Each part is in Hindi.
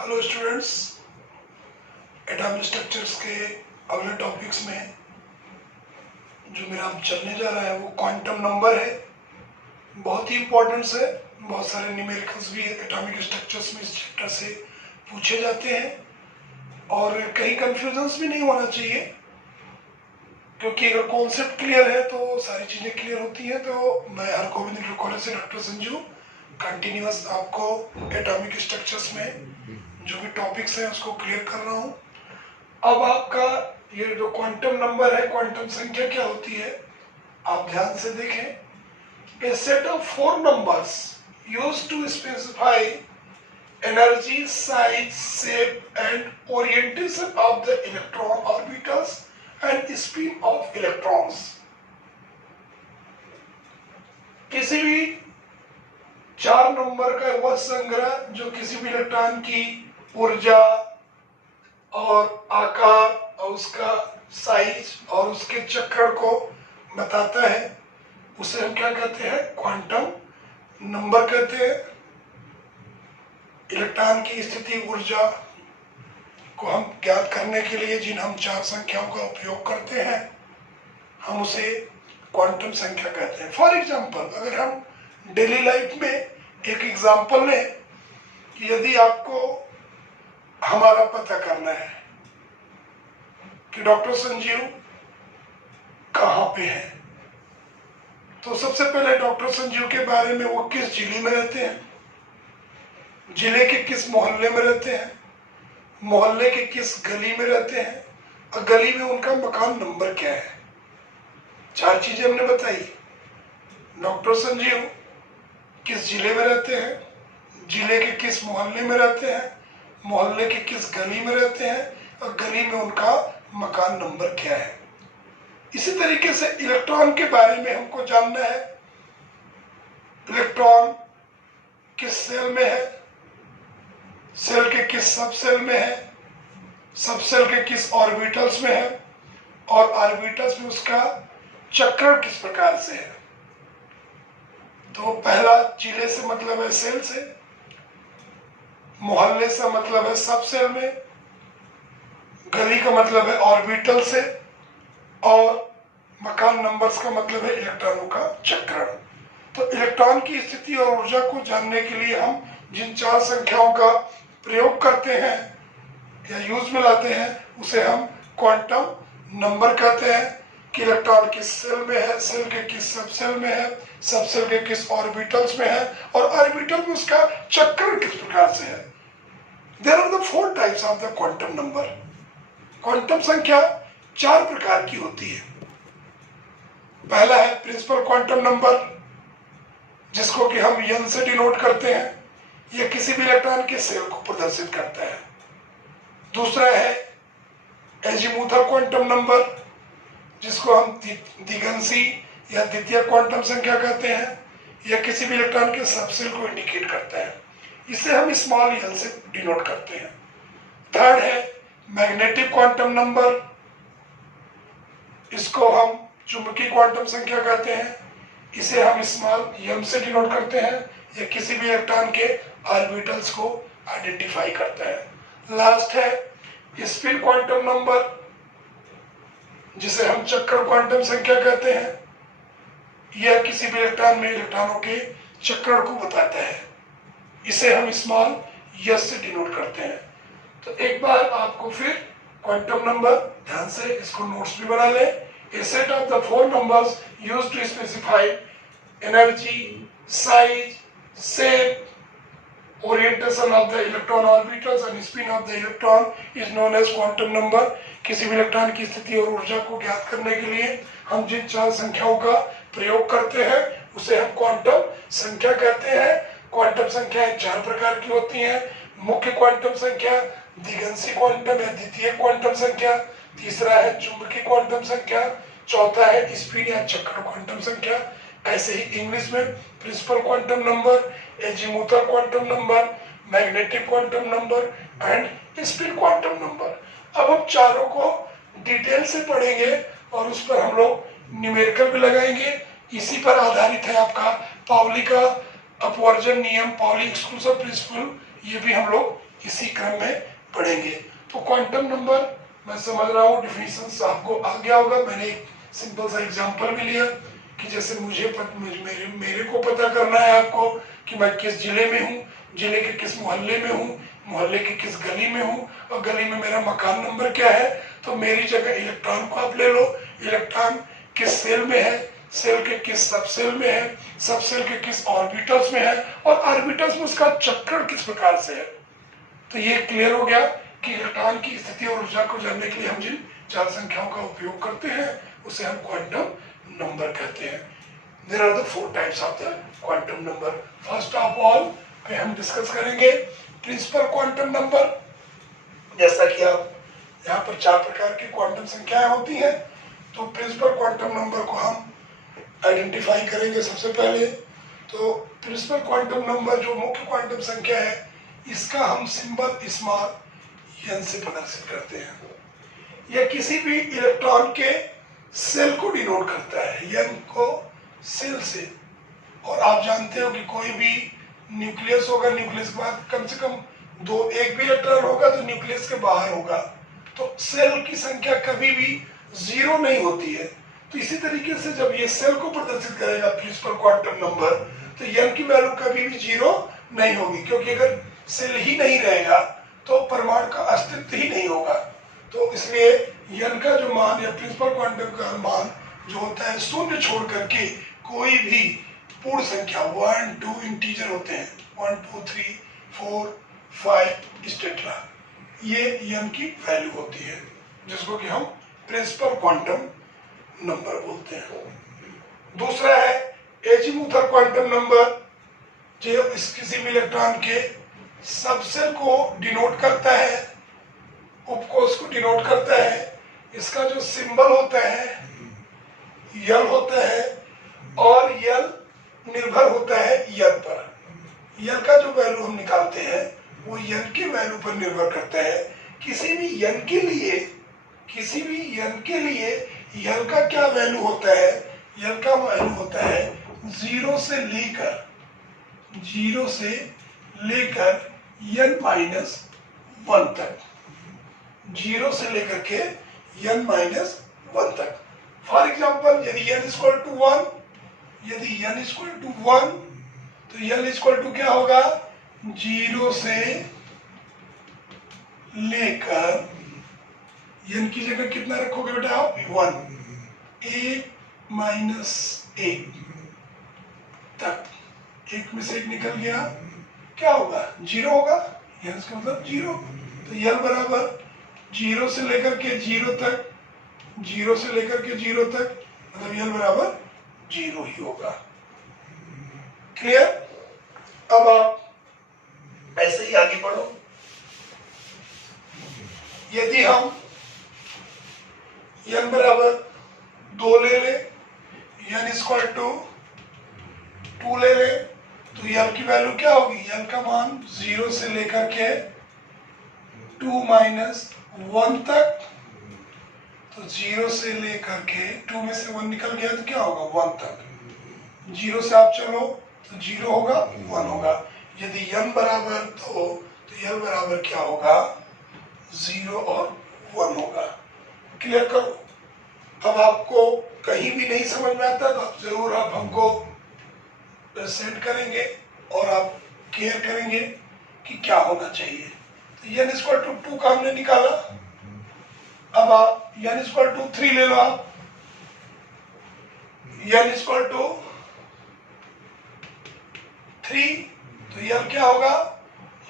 हेलो स्टूडेंट्स, एटॉमिक स्ट्रक्चर्स के अगले टॉपिक्स में जो मेरा अब चलने जा रहा है वो क्वांटम नंबर है। बहुत ही इम्पोर्टेंस है। बहुत सारे न्यूमेरिकल्स भी एटॉमिक स्ट्रक्चर्स में इस चैप्टर से पूछे जाते हैं और कहीं कंफ्यूजन्स भी नहीं होना चाहिए, क्योंकि अगर कॉन्सेप्ट क्लियर है तो सारी चीज़ें क्लियर होती हैं। तो मैं हरगोविंद इंटर कॉलेज से डॉक्टर संजू कंटिन्यूअस आपको एटॉमिक स्ट्रक्चर्स में जो भी टॉपिक्स हैं उसको क्लियर कर रहा हूँ। अब आपका ये जो क्वांटम नंबर है, क्वांटम संख्या क्या होती है, आप ध्यान से देखें। A set of 4 numbers used to specify energy, size, shape and orientation of the electron orbitals and spin of electrons. किसी भी 4 नंबर का वह संग्रह जो किसी भी इलेक्ट्रॉन की ऊर्जा और आकार और उसका साइज और उसके चक्कर को बताता है, उसे हम क्या कहते हैं? क्वांटम नंबर कहते हैं। इलेक्ट्रॉन की स्थिति, ऊर्जा को हम ज्ञात करने के लिए जिन हम 4 संख्याओं का उपयोग करते हैं, हम उसे क्वांटम संख्या कहते हैं। फॉर एग्जाम्पल, अगर हम डेली लाइफ में एक एग्जाम्पल लें कि यदि आपको हमारा पता करना है कि डॉक्टर संजीव कहाँ पे है, तो सबसे पहले डॉक्टर संजीव के बारे में वो किस जिले में रहते हैं, जिले के किस मोहल्ले में रहते हैं, मोहल्ले के किस गली में रहते हैं और गली में उनका मकान नंबर क्या है। 4 चीजें हमने बताई। डॉक्टर संजीव किस जिले में रहते हैं, जिले के किस मोहल्ले में रहते हैं, मोहल्ले के किस गली में रहते हैं और गली में उनका मकान नंबर क्या है। इसी तरीके से इलेक्ट्रॉन के बारे में हमको जानना है। इलेक्ट्रॉन किस सेल में है, सेल के किस सब सेल में है, सब सेल के किस ऑर्बिटल्स में है और ऑर्बिटल्स में उसका चक्र किस प्रकार से है। तो पहला, जिले से मतलब है सेल से, मोहल्ले से मतलब है सब सेल में, गली का मतलब है ऑर्बिटल से और मकान नंबर्स का मतलब है इलेक्ट्रॉनों का चक्रण। तो इलेक्ट्रॉन की स्थिति और ऊर्जा को जानने के लिए हम जिन 4 संख्याओं का प्रयोग करते हैं या यूज में लाते हैं, उसे हम क्वांटम नंबर कहते हैं। कि इलेक्ट्रॉन किस सेल में है, सेल के किस सब सेल में है, सब सेल के किस ऑर्बिटल्स में है और ऑर्बिटल में उसका चक्र किस प्रकार से है। There are the 4 types of the quantum number. Quantum संख्या 4 प्रकार की होती है। पहला है प्रिंसिपल क्वांटम नंबर, जिसको कि हम n से डिनोट करते हैं। यह किसी भी इलेक्ट्रॉन के सेल को प्रदर्शित करता है। दूसरा है एजीमुथल क्वांटम नंबर, जिसको हम द्विगंशी या द्वितीय क्वांटम संख्या कहते हैं। यह किसी भी इलेक्ट्रॉन के सबसेल को इंडिकेट करता है। इसे हम स्मॉल n से डिनोट करते हैं। थर्ड है मैग्नेटिक क्वांटम नंबर, इसको हम चुंबकीय क्वांटम संख्या कहते हैं। इसे हम स्मॉल m से डिनोट करते हैं। यह किसी भी इलेक्ट्रॉन के ऑर्बिटल्स को आइडेंटिफाई करता है। लास्ट है स्पिन क्वांटम नंबर, जिसे हम चक्र क्वांटम संख्या कहते हैं। यह किसी भी इलेक्ट्रॉन में इलेक्ट्रॉनों के चक्र को बताता है। इसे हम स्मॉल s से डिनोट करते हैं। तो एक बार आपको फिर क्वांटम नंबर ध्यान से इसको नोट्स भी बना लें। A set of the 4 numbers used to specify energy, size, shape, orientation of the electron orbitals and spin of the electron is known as quantum number। किसी भी इलेक्ट्रॉन की स्थिति और ऊर्जा को ज्ञात करने के लिए हम जिन 4 संख्याओं का प्रयोग करते हैं उसे हम क्वांटम संख्या कहते हैं। क्वांटम संख्याएं 4 प्रकार की होती हैं। मुख्य क्वांटम संख्या, द्विगंशी क्वांटम या द्वितीय क्वांटम संख्या, तीसरा है चुंबकीय क्वांटम संख्या, चौथा है स्पिन या चक्र क्वांटम संख्या। ऐसे ही इंग्लिश में principal quantum number, azimuthal quantum number, magnetic quantum number and spin quantum number. अब हम चारों को डिटेल से पढ़ेंगे और उस पर हम लोग न्यूमेरिकल भी लगाएंगे। इसी पर आधारित है आपका पाउली का अपवर्जन नियम, पाउली एक्सक्लूसिव प्रिंसिपल, ये भी हम लोग इसी क्रम में पढ़ेंगे। तो क्वांटम नंबर मैं समझ रहा हूँ डिफिनीशन आपको आ गया होगा। मैंने एक सिंपल सा एग्जांपल भी लिया कि जैसे मेरे को पता करना है आपको कि मैं किस जिले में हूँ, जिले के किस मोहल्ले में हूँ, मोहल्ले के किस गली में हूँ, और गली में मेरा मकान नंबर क्या है। तो मेरी जगह इलेक्ट्रॉन को आप ले लो, इलेक्ट्रॉन किस सेल में है, सेल के किस सब सेल में है, सब सेल के किस ऑर्बिटल्स में है, और ऑर्बिटल्स में उसका चक्कर किस प्रकार से है। तो ये क्लियर हो गया कि इलेक्ट्रॉन की स्थिति और ऊर्जा को जानने के लिए हम जिन चार संख्याओं का उपयोग करते हैं उसे हम क्वांटम नंबर कहते हैं। There are the 4 types of the quantum number. First of all पे हम डिस्कस करेंगे प्रिंसिपल क्वांटम नंबर। जैसा कि आप यहाँ पर 4 प्रकार की क्वांटम संख्याएं होती हैं, तो प्रिंसिपल क्वांटम नंबर को हम आइडेंटिफाई करेंगे सबसे पहले। तो प्रिंसिपल क्वांटम नंबर जो मुख्य क्वांटम संख्या है, इसका हम सिंबल स्मॉल n से प्रदर्शित करते हैं। यह किसी भी इलेक्ट्रॉन के सेल को डिनोट करता है, n को सेल से। और आप जानते हो कि कोई भी न्यूक्लियस होगा, न्यूक्लियस के बाद कम से कम एक भी इलेक्ट्रॉन होगा तो न्यूक्लियस के बाहर होगा। तो सेल की संख्या कभी भी 0 नहीं होती है। तो इसी तरीके से जब ये सेल को प्रदर्शित करेगा प्रिंसिपल क्वांटम नंबर, तो n की वैल्यू कभी भी 0 नहीं होगी, क्योंकि अगर सेल ही नहीं रहेगा तो परमाणु का अस्तित्व ही नहीं होगा। तो इसलिए n का जो मान या प्रिंसिपल क्वांटम का मान जो होता है, शून्य छोड़ करके कोई भी पूर्ण संख्या 1 2 इंटीजर होते हैं, 1 2 3 4 5 एक्सेट्रा, ये n की वैल्यू होती है, जिसको कि हम प्रिंसिपल क्वांटम नंबर बोलते हैं। दूसरा है एजीमुथर क्वांटम नंबर, जो इस किसी भी इलेक्ट्रॉन के सबसेल को डिनोट करता है, उपकोष को डिनोट करता है। इसका जो सिंबल होता है यल होता है, और यल निर्भर होता है यल पर। यल का जो वैल्यू हम निकालते हैं वो यल के वैल्यू पर निर्भर करता है। किसी भी यल के लिए यल का क्या वैल्यू होता है, यल का वैल्यू होता है 0 से लेकर n-1 तक, 0 से लेकर के n-1 तक। फॉर एग्जाम्पल यदि n = 1, तो n = क्या होगा, 0 से लेकर n की जगह कितना रखोगे बेटा आप, 1, 1 तक। 1 में से 1 निकल गया, क्या होगा, 0 होगा, n इसका मतलब 0। तो n बराबर 0 से लेकर के 0 तक, 0 से लेकर के 0 तक, मतलब n बराबर 0 ही होगा। क्लियर? अब आप ऐसे ही आगे बढ़ो। यदि हम n बराबर 2 ले ले, n = 2 ले ले, तो n की वैल्यू क्या होगी, n का मान 0 से लेकर के 2 - 1 तक। तो 0 से लेकर के 2 में से 1 निकल गया तो क्या होगा, 1 तक। 0 से आप चलो तो 0 होगा, 1 होगा। यदि n बराबर 2 तो n बराबर क्या होगा, 0 और 1 होगा। क्लियर करो। अब आपको कहीं भी नहीं समझ में आता तो जरूर आप हमको सेंड करेंगे और आप केयर करेंगे कि क्या होना चाहिए। तो n = 2 का हमने निकाला। अब आप n = 3 ले लो। आप n = 3, तो n क्या होगा,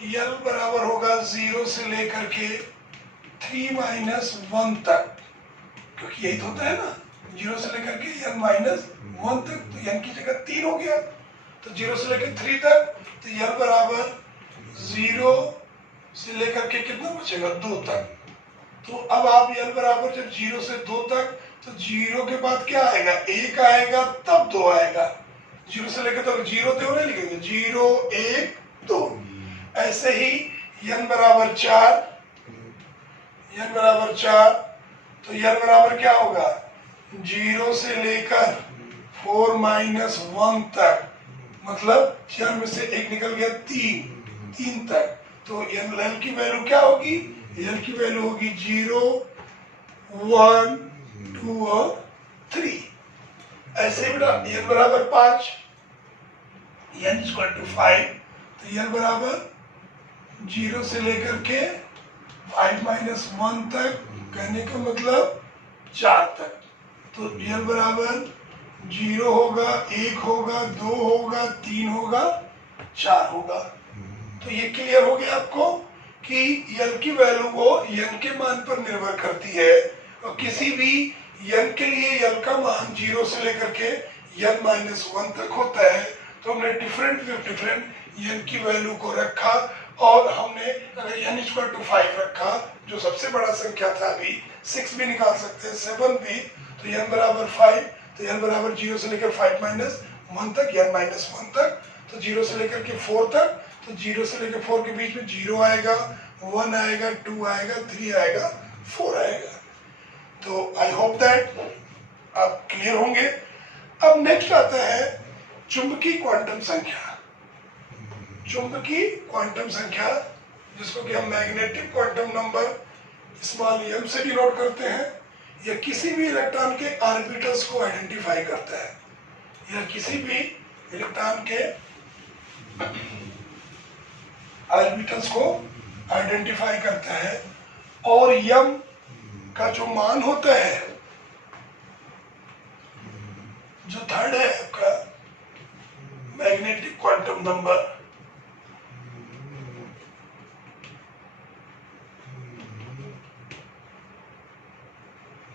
n बराबर होगा 0 से लेकर के 3 - 1 तक, क्योंकि यही तो होता है ना, 0 से लेकर के n-1 तक। तो n की जगह 3 हो गया, तो 0 से लेकर 3 तक, तो n बराबर 0 से लेकर के कितना बचेगा, 2 तक। तो अब आप n बराबर जब 0 से 2 तक, तो 0 के बाद क्या आएगा, 1 आएगा, तब 2 आएगा। 0 से लेकर तो 0 2 नहीं लिखेंगे, 0 1 2। ऐसे ही n बराबर 4, तो n बराबर क्या होगा, 0 से लेकर 4 - 1 तक, मतलब 4 में से 1 निकल गया, 3 तक। तो एल की वैल्यू क्या होगी? एल की वैल्यू होगी 0, 1, 2 और 3। ऐसे बेटा एल बराबर 5, एन इक्वल टू 5, तो एल बराबर 0 से लेकर के 5 माइनस 1 तक, कहने का मतलब 4 तक। तो एल बराबर 0 होगा, 1 होगा, 2 होगा, 3 होगा, 4 होगा। तो ये क्लियर हो गया आपको कि एल की वैल्यू वो एन के मान पर निर्भर करती है, और किसी भी एन के लिए एल का मान 0 से लेकर के एन माइनस 1 तक होता है। तो हमने डिफरेंट एन की वैल्यू को रखा, और हमने अगर एन इक्वल टू 5 रखा, जो सबसे बड़ा संख्या था, अभी 6 भी निकाल सकते हैं, 7 भी, तो एन बराबर 5, तो एन बराबर 0 से लेकर 5 माइनस 1 तक, एन माइनस 1 तक, तो 0 से लेकर के 4 तक, तो 0 से लेकर 4 के बीच में 0 आएगा, 1 आएगा, 2 आएगा, 3 आएगा, 4 आएगा। तो आई होप दैट आप क्लियर होंगे। अब नेक्स्ट आता है चुंबकीय क्वांटम संख्या। चुंबकीय क्वांटम संख्या, जिसको कि हम magnetic quantum number small M से डिनोट करते हैं, यह किसी भी इलेक्ट्रॉन के ऑर्बिटल्स को आइडेंटिफाई करता है। यह किसी भी इलेक्ट्रॉन के ऑर्बिटल्स को आइडेंटिफाई करता है, और यम का जो मान होता है, जो थर्ड है आपका magnetic quantum number,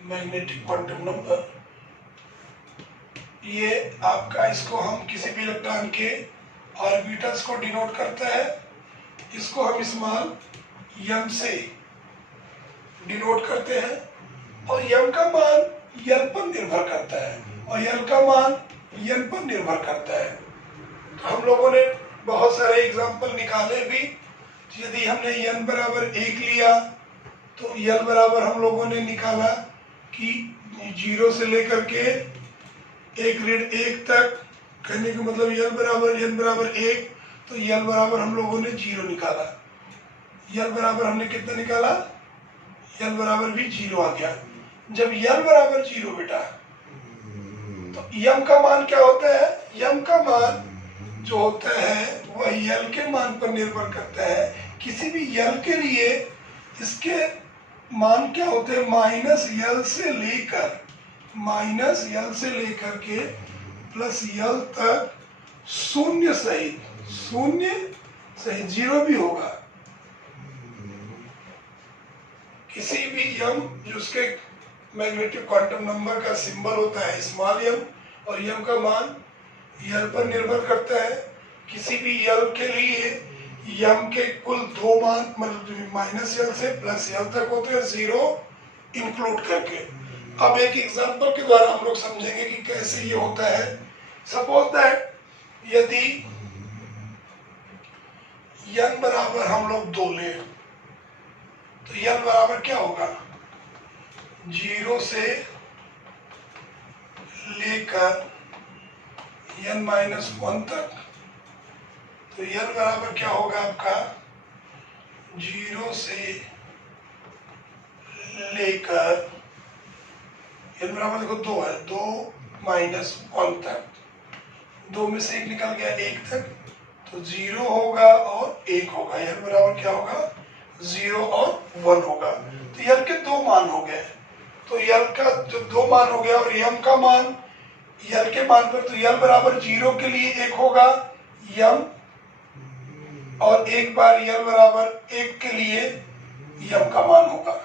magnetic quantum number, ये आपका, इसको हम किसी भी इलेक्ट्रॉन के ऑर्बिटल्स को डिनोट करता है। इसको हम स्मॉल एम से डिनोट करते हैं, और एम का मान एन पर निर्भर करता है, और एन का मान एन पर निर्भर करता है। तो हम लोगों ने बहुत सारे एग्जाम्पल निकाले भी। यदि हमने एन बराबर 1 लिया, तो एन बराबर हम लोगों ने निकाला कि 0 से लेकर के 1 तक, कहने का मतलब एन बराबर 1, तो एन बराबर हम लोगों ने 0 निकाला। एन बराबर हमने कितना निकाला? एन बराबर भी 0 आ गया। जब एन बराबर 0 बेटा, तो एम का मान क्या होता है? एम का मान जो होता है वह एल के मान पर निर्भर करता है। किसी भी एल के लिए इसके मान क्या होते हैं? माइनस एल से लेकर के प्लस एल तक, शून्य सहित 0 भी होगा। किसी भी एम जो उसके मैग्नेटिक क्वांटम नंबर का सिंबल होता है स्मॉल एम, और एम का मान एल पर निर्भर करता है। किसी भी एल के लिए एम के कुल 2 मान, मतलब माइनस एल से प्लस एल तक होते हैं, 0 इंक्लूड करके। अब एक एग्जांपल के द्वारा हम लोग समझेंगे कि कैसे ये होता है। सपोज दैट यदि एन बराबर हम लोग 2 ले, तो एन बराबर क्या होगा? 0 से लेकर एन माइनस 1 तक, तो एन बराबर क्या होगा आपका? 0 से लेकर एन बराबर देखो 2 है, 2 माइनस 1 तक, 2 में से 1 निकल गया 1 तक, तो 0 होगा और 1 होगा। एन बराबर क्या होगा? 0 और 1 होगा। तो एन के 2 मान हो गए। तो एन का जब 2 मान हो गया, और एम का मान एल के मान पर, तो एल बराबर 0 के लिए 1 होगा एम, और एक बार एल बराबर 1 के लिए एम का मान होगा,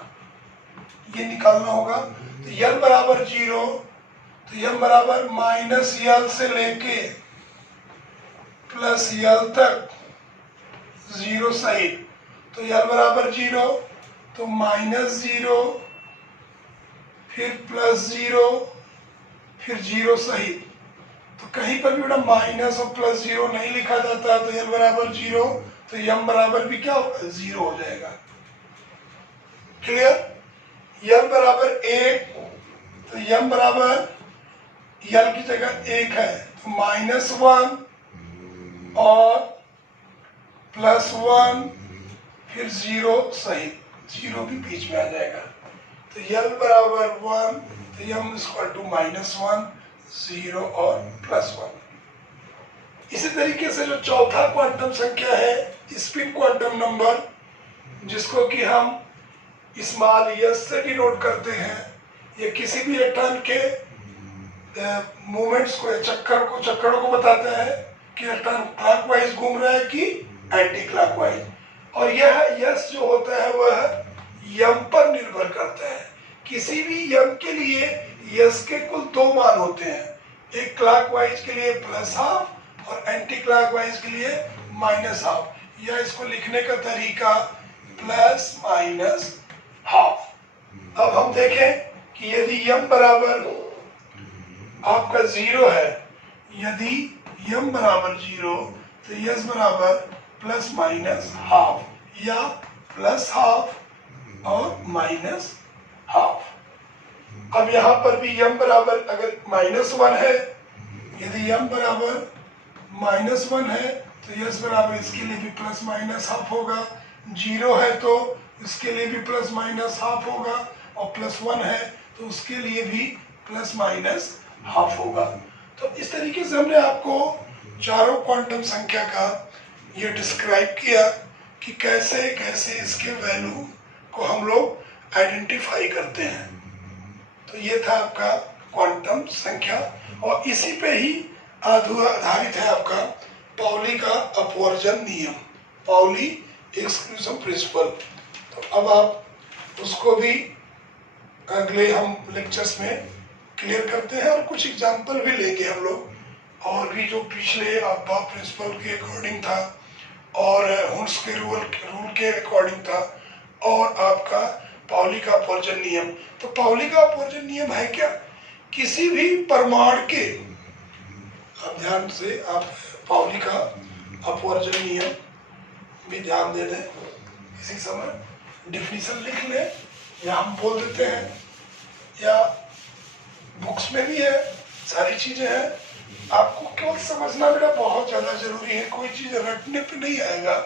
ये निकालना होगा। तो एल बराबर 0, तो एम बराबर माइनस एल से लेके प्लस एल तक 0 सहित, तो एल बराबर 0, तो माइनस 0, फिर प्लस 0, फिर 0 सहित। तो कहीं पर भी बेटा माइनस और प्लस 0 नहीं लिखा जाता, तो एल बराबर 0, तो एम बराबर भी क्या होगा? 0 हो जाएगा। क्लियर? एल बराबर 1, तो एम बराबर एल की जगह 1 है, तो -1 और +1 फिर 0 सही, 0 भी बीच में आ जाएगा। तो L बराबर 1, तो M इक्वल टू -1, 0 और +1। इसी तरीके से जो चौथा क्वांटम संख्या है स्पिन क्वांटम नंबर, जिसको कि हम स्मॉल s से डिनोट करते हैं, ये किसी भी इलेक्ट्रॉन के मूवमेंट्स को या चक्करों को बताता है कि इलेक्ट्रॉन क्लॉकवाइज घूम रहा है कि एंटी क्लॉकवाइज। और यह यस जो होता है वह यम पर निर्भर करता है। किसी भी यम के लिए यस के कुल 2 मान होते हैं, एक क्लॉकवाइज के लिए +½ और एंटी क्लॉकवाइज के लिए -½ या इसको लिखने का तरीका +-½ अब हम देखें कि यदि यम बराबर आपका 0 है, यदि यम बराबर 0 तो यस बराबर +-½ या +½ और -½ अब यहाँ पर भी यम बराबर अगर -1 है, यदि यम बराबर -1 है तो यस बराबर इसके लिए भी +-½ होगा, 0 है तो इसके लिए भी +-½ होगा और +1 है तो उसके लिए भी +-½ होगा। तो इस तरीके से हमने आपको चारों क्वांटम संख्या का ये डिस्क्राइब किया कि कैसे कैसे इसके वैल्यू को हम लोग आइडेंटिफाई करते हैं। तो ये था आपका क्वांटम संख्या और इसी पे ही आधारित है आपका पाउली का अपवर्जन नियम, पाउली एक्सक्लूजन प्रिंसिपल। तो अब आप उसको भी अगले हम लेक्चर्स में क्लियर करते हैं और कुछ एग्जाम्पल भी लेंगे हम लोग, और भी जो पिछले अब्बा प्रिंसिपल के अकॉर्डिंग था और हुड्स के रूल के अकॉर्डिंग था और आपका पाउली का अपवर्जन नियम। तो पाउली का अपवर्जन नियम है क्या? किसी भी परमाणु के, आप ध्यान से आप पाउली का अपवर्जन नियम भी ध्यान दे दें, इसी समय डिफिनीशन लिख लें या हम बोल देते हैं या बुक्स में भी है, सारी चीजें हैं। आपको केवल समझना मेरा बहुत ज्यादा जरूरी है, कोई चीज रटने पे नहीं आएगा।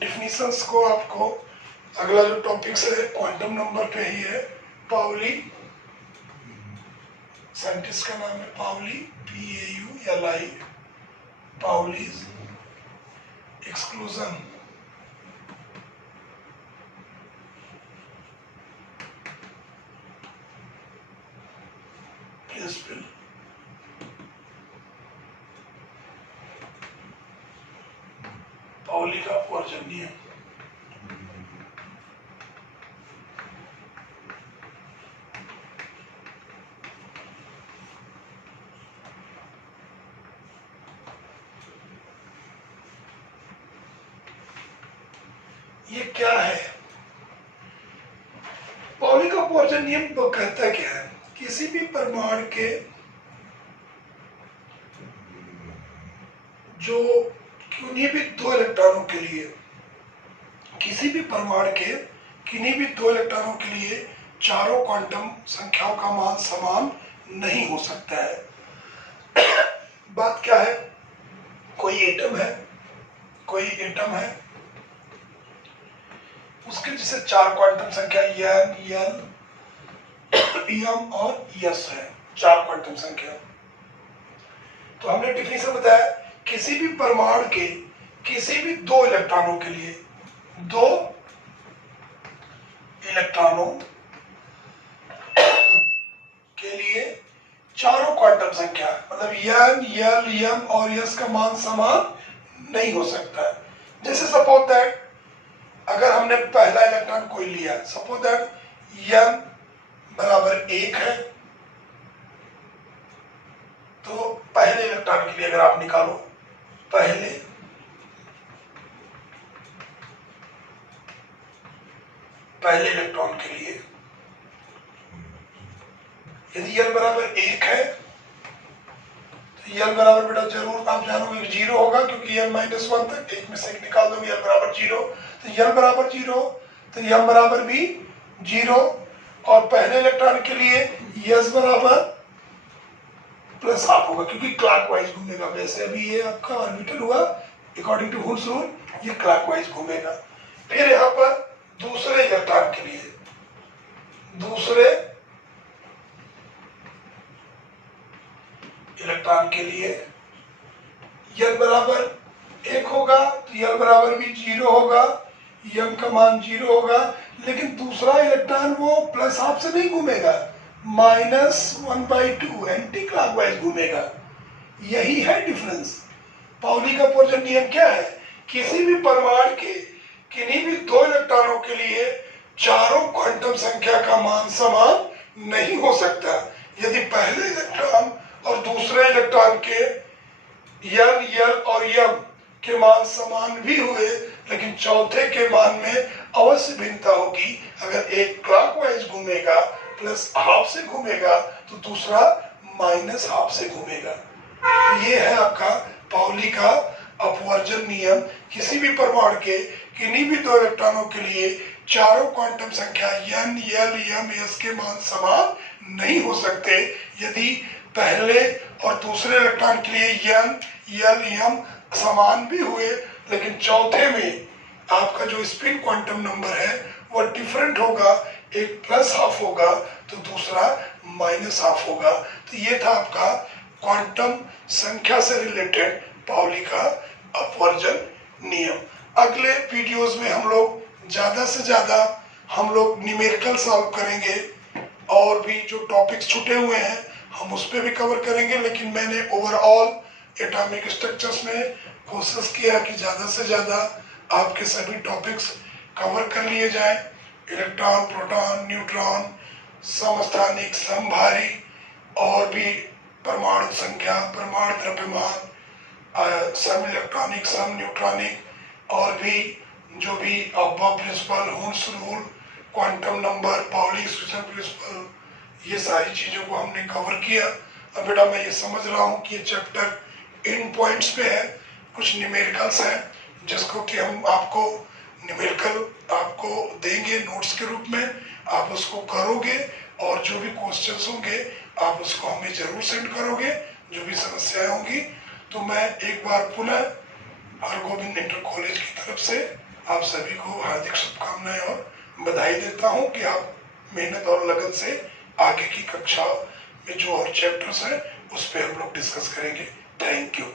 डिफिनीशंस को आपको अगला जो टॉपिक्स है क्वांटम नंबर पे ही है। पाउली, साइंटिस्ट का नाम है Pauli, PAULI, Pauli's exclusion principle. Pauli का अपवर्जन नियम। ये क्या है? पाउली का अपवर्जन नियम तो कहता क्या है? किसी भी परमाणु के जो किन्हीं भी 2 इलेक्ट्रॉनों के लिए, किसी भी परमाणु के किन्हीं भी 2 इलेक्ट्रॉनों के लिए चारों क्वांटम संख्याओं का मान समान नहीं हो सकता है। बात क्या है? कोई एटम है, उसके जैसे 4 क्वांटम संख्या N, L, M और S है, 4 क्वांटम संख्या। तो हमने डिफिनीशन बताया, किसी भी परमाणु के किसी भी 2 इलेक्ट्रॉनों के लिए, 2 इलेक्ट्रॉनों के लिए चारों क्वांटम संख्या मतलब N, L, M और S का मान समान नहीं हो सकता है। जैसे सपोज दैट अगर हमने पहला इलेक्ट्रॉन कोई लिया, सपोज दैट N बराबर 1 है, तो पहले इलेक्ट्रॉन के लिए अगर आप निकालो, पहले इलेक्ट्रॉन के लिए यदि L बराबर 1 है तो L बराबर बेटा जरूर आप जानोगे 0 होगा, क्योंकि L -1 तक एक में से एक निकाल दोगे, L बराबर 0, तो L बराबर 0 तो M बराबर भी 0 और पहले इलेक्ट्रॉन के लिए S बराबर +½ होगा, क्योंकि क्लॉकवाइज घूमेगा। वैसे अभी ये आपका ऑर्बिटल हुआ, अकॉर्डिंग टू हुड्स रूल ये क्लॉकवाइज घूमेगा। फिर यहाँ होगा, m का मान 0 होगा, लेकिन दूसरा इलेक्ट्रॉन वो प्लस हाफ से नहीं घूमेगा, -1/2 एंटी क्लॉकवाइज घूमेगा। यही है डिफरेंस। पाउली का अपवर्जन नियम क्या है? किसी भी परमाणु के किन्हीं भी दो इलेक्ट्रॉनों के लिए चारों क्वांटम संख्या का मान समान नहीं हो सकता। यदि पहले इलेक्ट्रॉन और दूसरे इलेक्ट्रॉन के n, l और m के मान समान भी हुए, लेकिन चौथे के मान में अवश्य भिन्नता होगी। अगर एक क्लॉकवाइज घूमेगा प्लस हाफ से घूमेगा तो दूसरा माइनस हाफ से घूमेगा। ये है आपका पाउली का अपवर्जन नियम। किसी भी परमाणु के किन्हीं भी दो इलेक्ट्रॉनों के लिए चारों क्वांटम संख्या n, l, m, s के मान समान नहीं हो सकते। यदि पहले और दूसरे इलेक्ट्रॉन के लिए n, l, m समान भी हुए, लेकिन चौथे में आपका जो स्पिन क्वांटम नंबर है वो डिफरेंट होगा, एक प्लस हाफ होगा तो दूसरा माइनस हाफ होगा। तो ये था आपका क्वांटम संख्या से रिलेटेड पाउली का अपवर्जन नियम। अगले वीडियोस में हम लोग ज्यादा से ज्यादा हम लोग न्यूमेरिकल सॉल्व करेंगे और भी जो टॉपिक्स छूटे हुए हैं हम उस पर भी कवर करेंगे। लेकिन मैंने ओवरऑल एटॉमिक स्ट्रक्चर्स में कोशिश किया कि ज़्यादा से ज़्यादा आपके सभी टॉपिक्स कवर कर लिए जाएं। इलेक्ट्रॉन, प्रोटॉन, न्यूट्रॉन, समस्थानिक, समभारी और भी परमाणु संख्या, परमाणु द्रव्यमान, सम इलेक्ट्रॉनिक, सम न्यूट्रॉनिक और भी जो भी अबब principle, Hund's rule, quantum number, Pauli exclusion principle, ये सारी चीज़ों को हमने कवर किया। अब बेटा मैं ये समझ रहा हूँ कि ये चैप्टर इन पॉइंट्स पे है, कुछ न्यूमेरिकल्स हैं जिसको कि हम आपको न्यूमेरिकल आपको देंगे नोट्स के रूप में, आप उसको करोगे और जो भी क्वेश्चंस होंगे आप उसको हमें जरूर सेंड करोगे। जो भी समस्याएं होंगी तो मैं एक बार पुनः हरगोविंद इंटर कॉलेज की तरफ से आप सभी को हार्दिक शुभकामनाएं और बधाई देता हूं कि आप मेहनत और लगन से आगे की कक्षा में जो और चैप्टर्स हैं उस पर हम लोग डिस्कस करेंगे। Thank you.